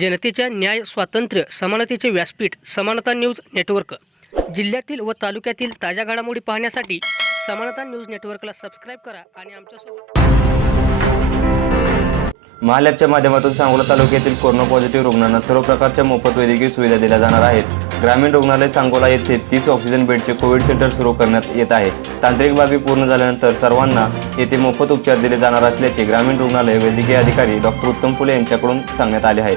जनतेच्या न्याय, स्वातंत्र्य, समानतेचे व्यासपीठ समानता न्यूज नेटवर्क। जिल्ह्यातील व तालुक्यातील ताज्या घडामोडी पाहण्यासाठी समानता न्यूज नेटवर्कला सबस्क्राइब करा आणि आमच्यासोबत महालॅबच्या माध्यमातून सांगोला तालुक्यातील कोरोना पॉझिटिव्ह रुग्णांना सर्व प्रकारच्या मोफत वैद्यकीय सुविधा दिल्या जाणार आहेत। ग्रामीण रुग्णालय सांगोला येथे 30 ऑक्सिजन बेडचे कोविड सेंटर सुरू करण्यात येत आहे। तांत्रिक बाबी पूर्ण झाल्यानंतर सर्वांना येथे मोफत उपचार दिले जाणार असल्याचे ग्रामीण रुग्णालय वैद्यकीय अधिकारी डॉक्टर उत्तम फुले यांच्याकडून सांगण्यात आले आहे।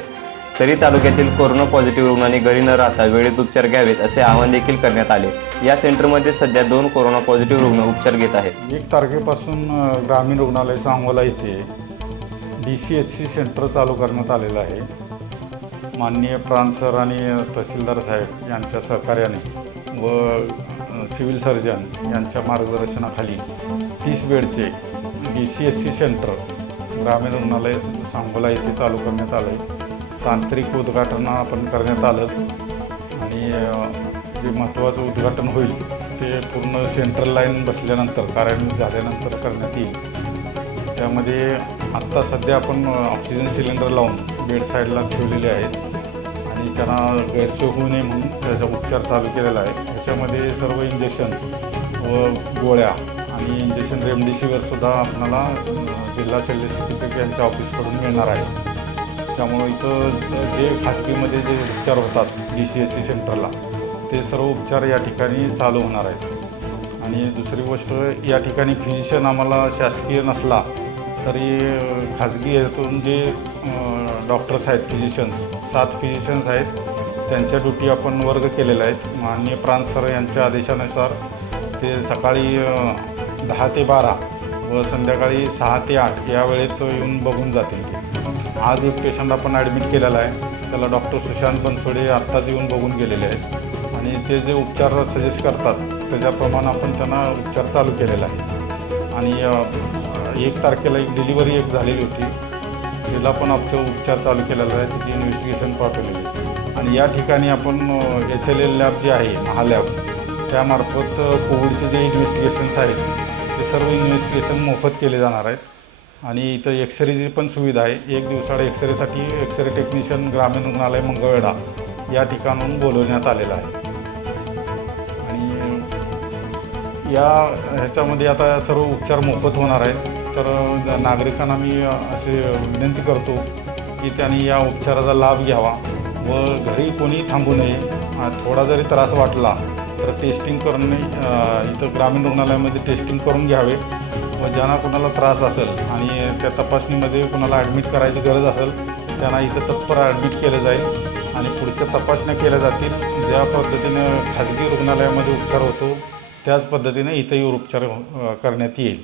तरी तालुक्यातील कोरोना पॉझिटिव्ह रुग्णांनी घरी न राहता वेळेत उपचार घ्यावेत असे आवाहन देखील करण्यात आले। या सेंटरमध्ये सध्या 2 कोरोना पॉझिटिव्ह रुग्ण उपचार घेत आहेत। 1 तारखेपासून ग्रामीण रुग्णालय सांगोला येथे DCHC सेंटर चालू करण्यात आलेलं आहे। माननीय प्रांत सर आणि तहसीलदार साहेब यांच्या सहकार्याने व सिव्हिल सर्जन यांच्या मार्गदर्शनाखाली 30 बेडचे DCHC सेंटर ग्रामीण रुग्णालय सांगोला येथे चालू करण्यात आलं आहे। तांत्रिक उद्घाटन आपण करण्यात आलं आणि जे महत्त्वाचं उद्घाटन होईल ते पूर्ण सेंट्रल लाईन बसल्यानंतर कार्यान्वित झाल्यानंतर करण्यात येईल। त्यामध्ये आत्ता सध्या आपण ऑक्सिजन सिलेंडर लावून बेड साईडला ठेवलेले आहेत आणि त्यांना गैरसोय होऊ नये म्हणून त्याचा उपचार चालू केलेला आहे। ह्याच्यामध्ये सर्व इंजेक्शन व गोळ्या आणि इंजेक्शन रेमडेसिवीरसुद्धा आपल्याला जिल्हा शल्य चिकित्सक यांच्या ऑफिसकडून मिळणार आहे। त्यामुळे इथं जे खाजगीमध्ये जे उपचार होतात DCHC सेंटरला ते सर्व उपचार या ठिकाणी चालू होणार आहेत। आणि दुसरी गोष्ट, या ठिकाणी फिजिशियन आम्हाला शासकीय नसला तरी खाजगी यातून जे डॉक्टर्स आहेत फिजिशियन्स 7 फिजिशियन्स आहेत, त्यांच्या ड्युटी आपण वर्ग केलेल्या आहेत। माननीय प्रांत सर यांच्या आदेशानुसार ते सकाळी 10 ते 12 व संध्याकाळी 6 ते 8 या वेळेत येऊन बघून जातील। आज एक पेशंट आपण ॲडमिट केलेला आहे, त्याला डॉक्टर सुशांत बनसोडे आत्ताच येऊन बघून गेलेले आहेत आणि ते जे उपचार सजेस्ट करतात त्याच्याप्रमाणे आपण त्यांना उपचार चालू केलेला आहे। आणि 1 तारखेला एक डिलिव्हरी एक झालेली होती, तिला पण आमचं उपचार चालू केलेला आहे, त्याची इन्व्हेस्टिगेशन पाठवलेली आहे। आणि या ठिकाणी आपण HLL लॅब जी आहे महालॅब त्यामार्फत कोविडचे जे इन्व्हेस्टिगेशन्स आहेत ते सर्व इन्व्हेस्टिगेशन मोफत केले जाणार आहेत। आणि इथं एक्सरेची पण सुविधा आहे। 1 दिवसाआड एक्सरेसाठी एक्सरे टेक्निशियन ग्रामीण रुग्णालय मंगळवेढा या ठिकाणाहून बोलवण्यात आलेलं आहे। आणि ह्याच्यामध्ये आता सर्व उपचार मोफत होणार आहेत। तर नागरिकांना मी असे विनंती करतो की त्यांनी या उपचाराचा लाभ घ्यावा व घरी कोणी थांबू नये। थोडा जरी त्रास वाटला तर टेस्टिंग करून इथं ग्रामीण रुग्णालयामध्ये टेस्टिंग करून घ्यावे व ज्यांना कोणाला त्रास असेल आणि त्या तपासणीमध्ये कोणाला ॲडमिट करायची गरज असेल त्यांना इथं तत्पर ॲडमिट केलं जाईल आणि पुढच्या तपासण्या केल्या जातील। ज्या पद्धतीनं खाजगी रुग्णालयामध्ये उपचार होतो त्याच पद्धतीने इथंही उपचार करण्यात येईल।